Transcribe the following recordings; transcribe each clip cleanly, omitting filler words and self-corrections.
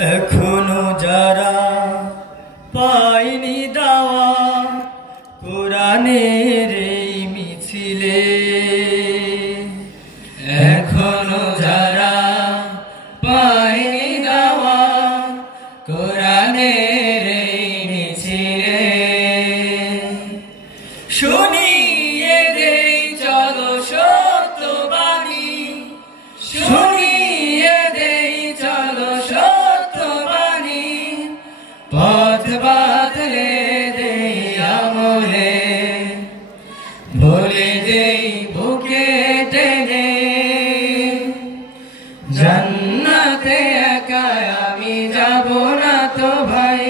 এখনো যারা পায়নি দাওয়া কোরআনের এই মিছিলে, এখনো যারা পায়নি দাওয়া কোরআনের এই মিছিলে, শুনিয়ে দেই চলো সত্যবাণী, শুনিয়ে দেই চলো সত্যবাণী, পথ বাতলে দেই আমলে, বলে দেই বুকে টেনে, জান্নাতে একা আমি যাব না তো ভাই,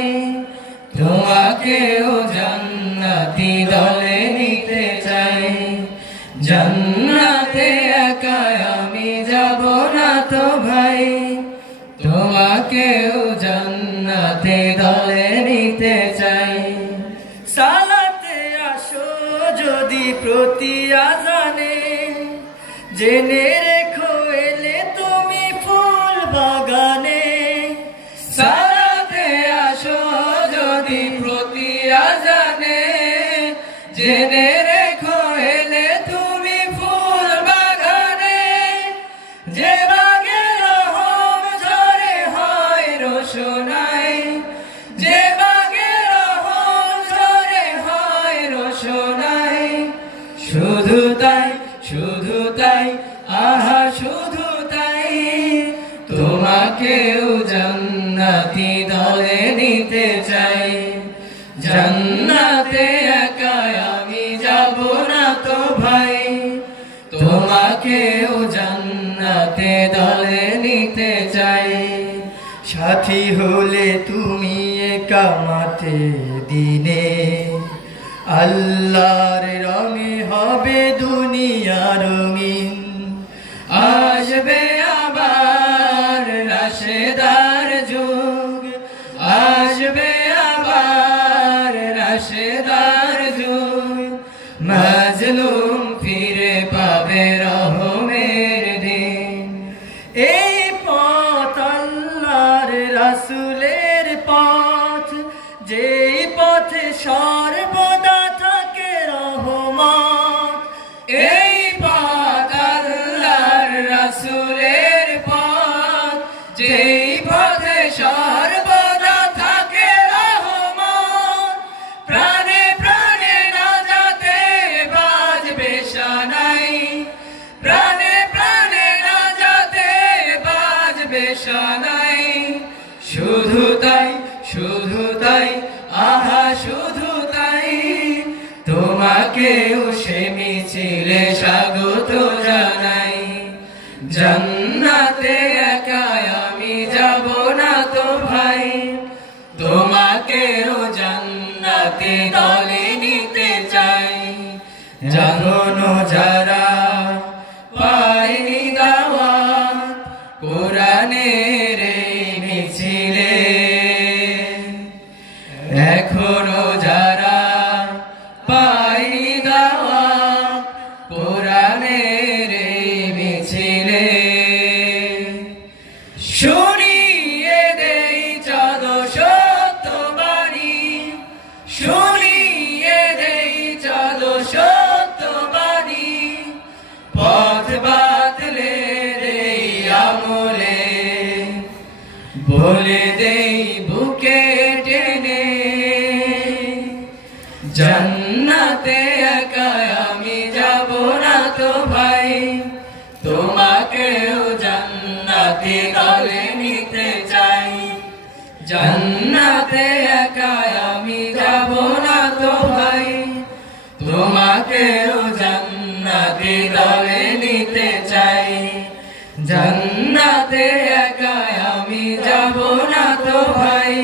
তোমাকেও জান্নাতি দলে নিতে চাই। জান্নাতে একা আমি যাব না তো ভাই, তোমাকেও জান্নাতে দলে নিতে চাই। সালাতে আসো যদি প্রতি আজানে, জেনে রেখো এলে তুমি ফুল বাগানে। সালাতে আসো যদি প্রতি আজানে, জেনে রেখো এলে তুমি ফুল বাগানে। যে বাগে রহম ঝরে হয় রোশনাই, যে বাগে রহম ঝরে হয় রোশনাই। শুধু তাই, শুধু তাই, আহা শুধু তাই, তোমাকেও জান্নাতি দলে নিতে চাই। জান্নাতে একা আমি যাব না তো ভাই, তোমাকেও জান্নাতে দলে নিতে চাই। সাথী হলে তুমি একামাতে দিনে, আল্লাহর রঙে হবে দুনিয়া রঙিন। আসবে আবার রাশেদার যুগ, আসবে আবার রাশেদার যুগ, মাজলুম ফিরে পাবে রহমের দিন। এই পথ আল্লাহর রাসূলের পথ, যেই পথে সর্বদা থাকে রহমত। এই পথ আল্লাহর রাসূলের পথ, যেই পথে সর্বদা থাকে রহমত। প্রাণে প্রাণে নাজাতে বাজবে শানাই, প্রাণে প্রাণে নাজাতে বাজবে শানাই। শুধু তাই, শুধু তাই, আহা শুধু তাই, তোমাকেও সে মিছিলে স্বাগত জানাই। জান্নাতে একা আমি যাব না তো ভাই, তোমাকেও জান্নাতে দলে নিতে চাই। জানো যারা পায়নি দাওয়াত কোরআনের এই মিছিলে, এখনো যারা পায়নি দাওয়াত কোরআনের এই মিছিলে, শুনিয়ে দেই চলো সত্যবাণী, শুনিয়ে দেই চলো সত্যবাণী, পথ বাতলে দেই আমলে, বলে দেই বুকে টেনে, জান্নাতে একা আমি যাব না তো ভাই, তোমাকেও জান্নাতে দলে নিতে চাই। জান্নাতে একা আমি যাব না তো ভাই, তোমাকেও জান্নাতে দলে নিতে চাই। জান্নাতে একা আমি যাব না তো ভাই।